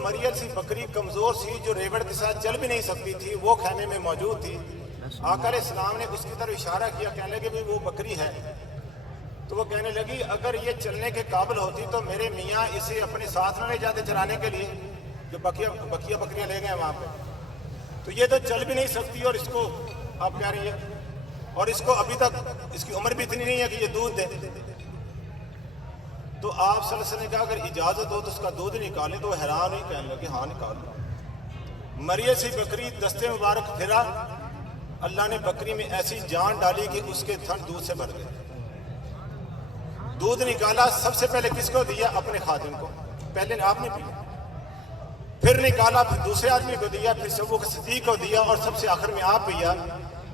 मरियल सी बकरी कमज़ोर सी, जो रेवड़ के साथ चल भी नहीं सकती थी, वो खाने में मौजूद थी। आकर इस्लाम ने उसकी तरफ इशारा किया, कहने लगे भी वो बकरी है। तो वो कहने लगी अगर ये चलने के काबिल होती तो मेरे मियाँ इसे अपने साथ न ले जाते चराने के लिए, जो बकरियाँ ले गए वहाँ पे। तो ये तो चल भी नहीं सकती और इसको आप कह रही है, और इसको अभी तक इसकी उम्र भी इतनी नहीं है कि ये दूध दे। तो आप सल्लल्लाहु अलैहि वसल्लम ने कहा अगर इजाज़त हो तो उसका दूध निकालें। तो हैरान हुई, कहने लगे हाँ निकाल लो। मरियम सी बकरी दस्ते मुबारक फिरा, अल्लाह ने बकरी में ऐसी जान डाली कि उसके थन दूध से भर गए। दूध निकाला, सबसे पहले किसको दिया? अपने खादिम को। पहले आपने पिया, फिर निकाला, फिर दूसरे आदमी को दिया, फिर सबू सिद्दीक को दिया, और सबसे आखिर में आप पिया।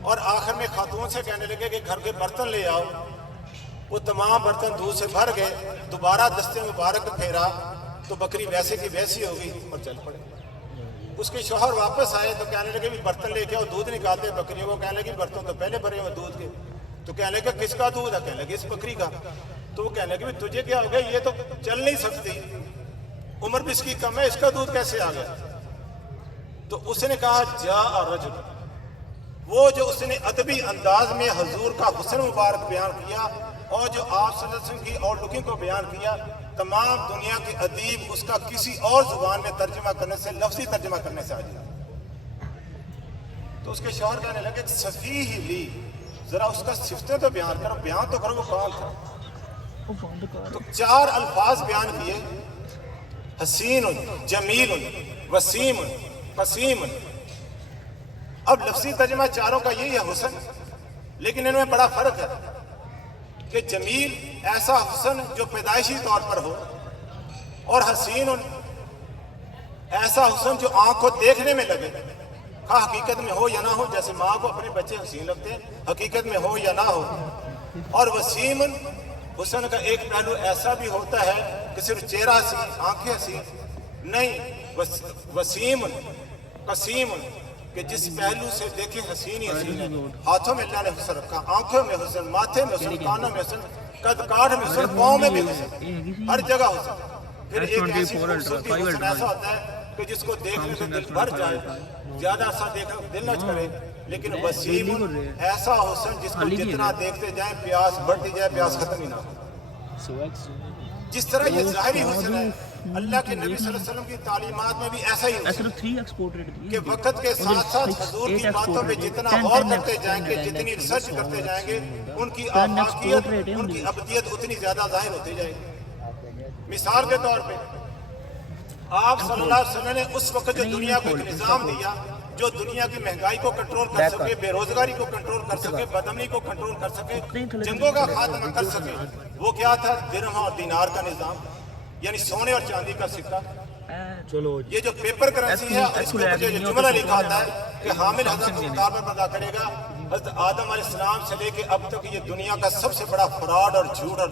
और आखिर में खातून से कहने लगे कि घर के बर्तन ले आओ। वो तमाम बर्तन दूध से भर गए। दोबारा दस्ते मुबारक फेरा तो बकरी वैसे की वैसी हो गई और चल पड़े। उसके शौहर वापस आए तो कहने लगे भी बर्तन लेके आओ, दूध निकालते बकरियों को। कहने लगे बर्तन तो पहले भरे हो दूध के। तो कहने लगे किसका दूध है? कहने लगे इस बकरी का। तो वो कहने लगे तुझे क्या हो गया, ये तो चल नहीं सकती, उम्र भी इसकी कम है, इसका दूध कैसे आ गया? तो उसने कहा जा रजुल, वो जो उसने अदबी अंदाज में हुजूर का हुस्न मुबारक बयान किया और जो आप सल्लल्लाहु अलैहि वसल्लम की और लुकिंग को बयान किया, तमाम दुनिया के अदीब उसका किसी और जुबान में तर्जुमा करने से, लफ्जी तर्जुमा करने से आजिज़। तो उसके शौहर कहने लगे सफी ही ली, जरा उसका सिफतें तो बयान करो, बयान तो करो वो कौन था। तो 4 अल्फाज बयान किए, हसीन, जमील, वसीम, फसीम। अब लफ्जी तर्जुमा चारों का यही है हुस्न, लेकिन इनमें बड़ा फर्क है कि जमील ऐसा हुस्न जो पैदाइशी तौर पर हो, और हसीन ऐसा हुस्न जो आंख को देखने में लगे, हाँ हकीकत में हो या ना हो। जैसे माँ को अपने बच्चे हसीन लगते हैं, हकीकत में हो या ना हो। और वसीम हुस्न का एक पहलू ऐसा भी होता है कि सिर्फ चेहरा हसीन, आंखें हसीन नहीं, वसीम कसीम, कि जिस पहलू से देखे हसीन ही हसीन है। हाथों में अल्लाह ने हुस्न रखा, आंखों में हुस्न, माथे में हुस्न, कानों में हुस्न, कद काठ में हुस्न, पाँव में भी हुस्न, हर जगह हुस्न। फिर एक ऐसी खूबसूरती हुस्न ऐसा होता है कि जिसको देखने से दिल भर जाए, ज्यादा सा देखने दिल न करे। लेकिन वसीम ऐसा हुस्न जिसको जितना देखते जाए प्यास बढ़ती जाए, प्यास खत्म ही ना हो। जिस तरह ये ज़ाहिरी हुस्न है, अल्लाह के नबी सल्लल्लाहु अलैहि वसल्लम की तालीमात में भी ऐसा ही हुस्न कि वक्त के साथ साथ हुजूर की बातों पे जितना गौर करते जाएंगे, जितनी रिसर्च करते जाएंगे, उनकी आफाकियत, उनकी अबदियत उतनी ज्यादा जाहिर होती जाएगी। मिसाल के तौर पे आप सल्लल्लाहु अलैहि वसल्लम ने उस वक्त जो दुनिया को एक निज़ाम दिया, जो दुनिया की महंगाई को कंट्रोल कर सके, बेरोजगारी को कंट्रोल कर सके, बदअमनी को कंट्रोल कर सके, जंगों का खात्मा कर सके, वो क्या था? दिरहम और दीनार का निज़ाम, यानी सोने और चांदी का सिक्का। चलो ये जो पेपर करेंसी है, इसमें जो जुमला लिखा आता है कि हामिल हज़रत को मुताबिक अदा करेगा। हज़रत आदम अलैहिस्सलाम से लेके अब तक ये दुनिया का सबसे बड़ा फ्रॉड और झूठ और